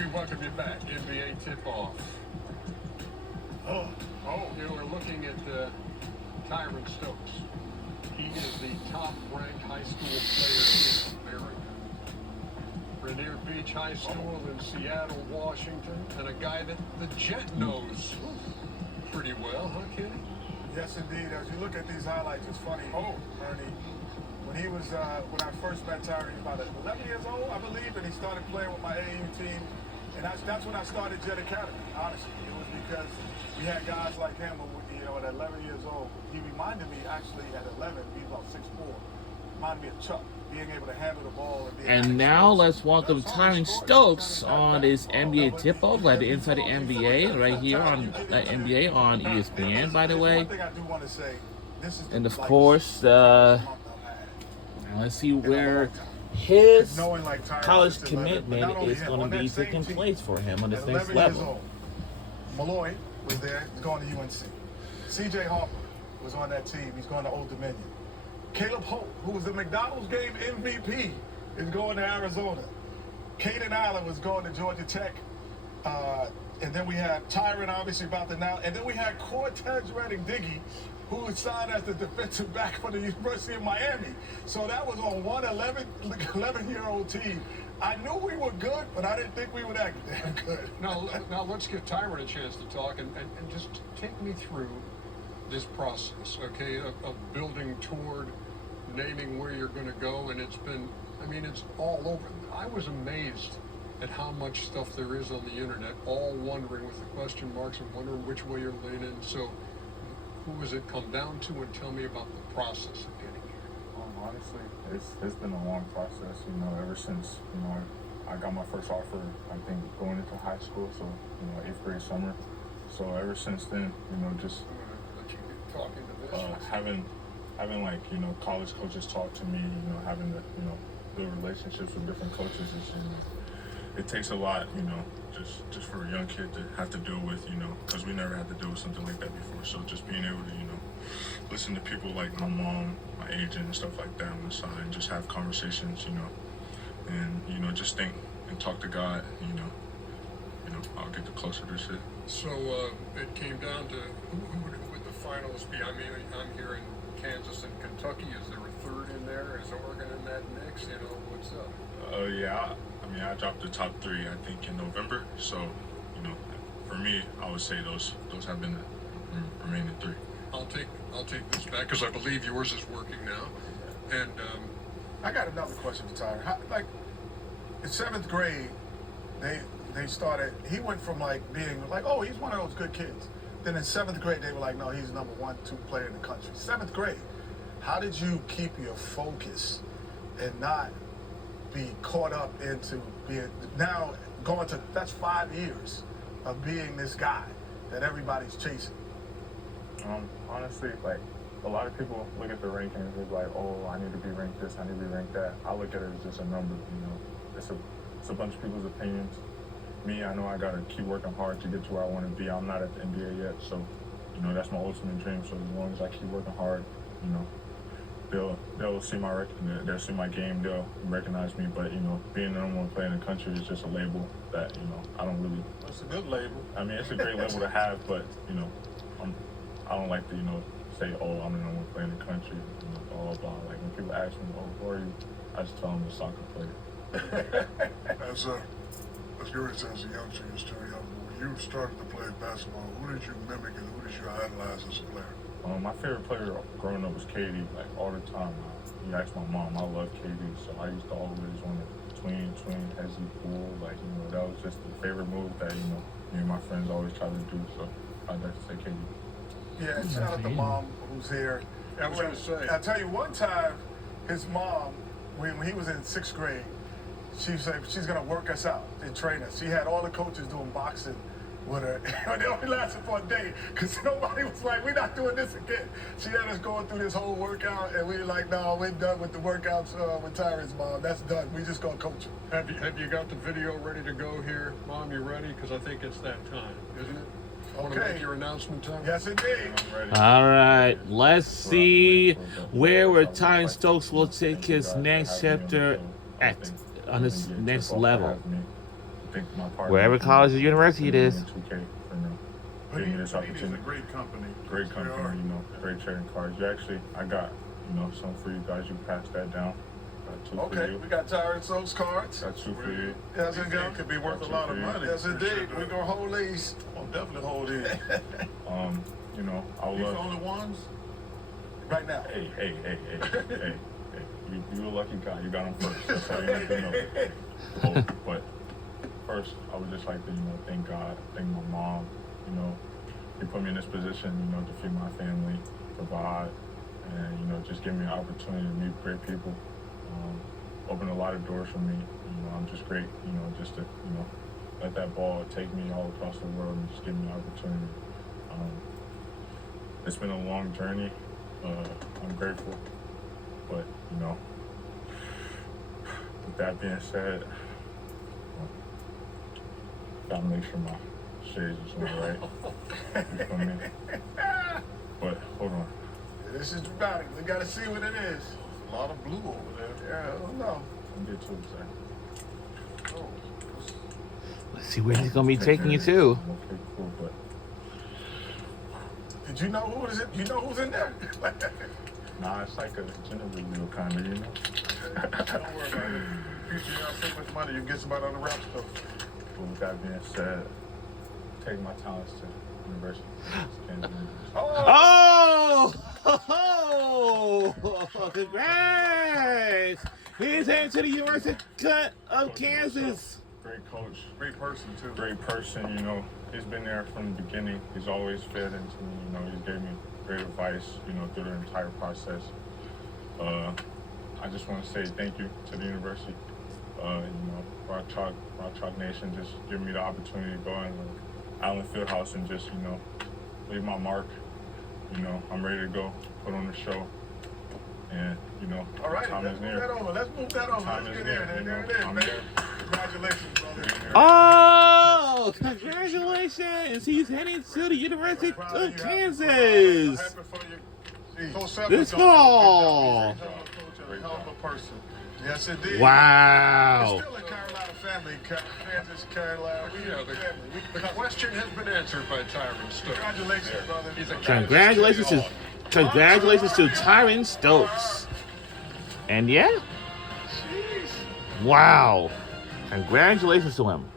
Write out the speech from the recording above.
we welcome you back. NBA tip-off. Here we're looking at Tyran Stokes. He is the top-ranked high school player in America. Rainier Beach High School in Seattle, Washington, and a guy that the Jet knows pretty well, huh, Kenny? Yes, indeed. As you look at these highlights, it's funny, Ernie. When he was, when I first met Tyran, he was about 11 years old, I believe, and he started playing with my AAU team. And that's when I started Jet Academy, honestly. It was because we had guys like him, you know, at 11 years old. He reminded me, actually, at 11, he was about 6'4", reminded me of Chuck, being able to handle the ball. And now let's welcome Tyran Stokes on his NBA tip-off, like the Inside the NBA, right here on NBA on ESPN, by the way. One thing I do want to say, this is and of course, let's see where his college commitment is going to be taking place for him on this next level. Malloy was there. He's going to UNC. C.J. Harper was on that team. He's going to Old Dominion. Caleb Holt, who was the McDonald's game MVP, is going to Arizona. Caden Allen was going to Georgia Tech. And then we had Tyran, obviously, about to now. And then we had Cortez Redding-Diggy, who was signed as the defensive back for the University of Miami. So that was on one 11-year-old team. I knew we were good, but I didn't think we were that damn good. Now let's give Tyran a chance to talk and just take me through this process, okay, of building toward naming where you're going to go. And it's been, I mean, it's all over. I was amazed at how much stuff there is on the internet, all wondering with the question marks and wondering which way you're leaning. So who does it come down to, and tell me about the process of getting here? Honestly, it's been a long process, you know, ever since, you know, I got my first offer, I think, going into high school, so, you know, 8th grade summer. So ever since then, you know, just Talking to this. having like, you know, college coaches talk to me, you know, having to, you know, build relationships with different coaches is, you know, it takes a lot, you know, just for a young kid to have to deal with, you know, because we never had to deal with something like that before. So just being able to, you know, listen to people like my mom, my agent, and stuff like that on the side, and just have conversations, you know, and, you know, just think and talk to God, you know, I'll get the closer to shit. So it came down to who would the finals be? I mean, I'm here in Kansas and Kentucky. Is there a third in there? Is Oregon in that mix? You know, what's up? Yeah, I mean, I dropped the top 3, I think, in November. So, you know, for me, I would say those have been the remaining 3. I'll take this back because I believe yours is working now. And I got another question for Tyran. Like, in 7th grade, they started, he went from like being like, oh, he's one of those good kids. Then in 7th grade, they were like, no, he's the number 1, 2 player in the country. 7th grade, how did you keep your focus and not be caught up into being, now going to, that's 5 years of being this guy that everybody's chasing? Honestly, like, a lot of people look at the rankings, they're like, oh, I need to be ranked this, I need to be ranked that. I look at it as just a number, you know. It's a bunch of people's opinions. Me, I know I gotta keep working hard to get to where I want to be. I'm not at the NBA yet, so, you know, that's my ultimate dream. So as long as I keep working hard, you know, they'll see they'll see my game, they'll recognize me. But, you know, being the number 1 player in the country is just a label that, you know, I don't really. It's a good label. I mean, it's a great label to have, but, you know, I don't like to, you know, say, oh, I'm the number 1 player in the country, you know, blah, blah, blah. Like, when people ask me, oh, who are you? I just tell them the soccer player. As Gary says, the youngster is still young. When you started to play basketball, who did you mimic and who did you idolize as a player? My favorite player growing up was KD, like all the time. You ask my mom, I love KD, so I used to always want to twin, hezzy, pool. Like, you know, that was just the favorite move that, you know, me and my friends always try to do. So I'd like to say KD. Yeah, and shout out to mom who's here. I was going to say, I'll tell you, one time, his mom, when he was in 6th grade, she said she's going to work us out and train us. She had all the coaches doing boxing with her. They only lasted for a day because nobody was like, we're not doing this again. She had us going through this whole workout, and we were like, no, we're done with the workouts with Tyran's mom. That's done. We just going to coach him. have you got the video ready to go here? Mom, you ready? Because I think it's that time, isn't it? Want to make your announcement time? Yes, indeed. All right, let's see where Tyran Stokes will take his next chapter on his next level. thank my partner. Wherever college or university it is. 2K for giving me this Panini's a opportunity. great company. Great Yes, they company, are. you know, great trading cards. You actually, I got, you know, some for you guys. You pass that down. Got 2 for Okay, you. we got Tyran Stokes cards. Got 2 for you. Yes, These indeed. things could be worth a lot of money. Yes, For indeed. sure. We're going to hold these. I'll definitely hold in. You know, I would These the love. only ones? Right now. Hey. You a lucky guy. You got them first. That's all you need to know. Oh, but first, I would just like to, you know, thank God, thank my mom. You know, He put me in this position, you know, to feed my family, provide, and, you know, just give me an opportunity to meet great people. Open a lot of doors for me. You know, I'm just great, you know, just to, you know, let that ball take me all across the world and just give me an opportunity. It's been a long journey. I'm grateful, but, you know, with that being said, gotta make sure my shades is all right. You feel me? But hold on. This is dramatic. We got to see what it is. A lot of blue over there. Yeah, I don't know. Don't get too excited. Oh, Let's see where he's gonna be taking you to. Okay, cool, but Did you know who is it? You know who's in there? nah, it's like a gender reveal kind of, you know. don't worry about it. Future, you have so much money, you can get somebody on the rap stuff. But with that being said, take my talents to university. Kansas University. Oh! Congrats! He's heading to the University of Kansas. Great coach, Great person, too. great person, you know. He's been there from the beginning. He's always fed into me, you know. He's gave me great advice, you know, through the entire process. I just want to say thank you to the university. You know, Rock Chalk Nation just giving me the opportunity to go in Allen Fieldhouse and just, you know, leave my mark. You know, I'm ready to go, put on the show. And, you know, All right, time let's is move near. that over. Let's move that over. Time Let's is get near, there. you There know. it is, I'm man. there. Congratulations, brother. Oh! Congratulations! He's heading to the University Proud of of you. Kansas. Happy for you. Coach Sepp's Let's done a go. good job. He's a hell of a coach and a hell of a person. Yes, indeed. Wow! Still a Carolina family. Kansas, Carolina. We Yeah, a family. the question has been answered by Tyran Stokes. Congratulations, brother. He's a Congratulations to Tyran Stokes. And yeah, Jeez. wow. Congratulations to him.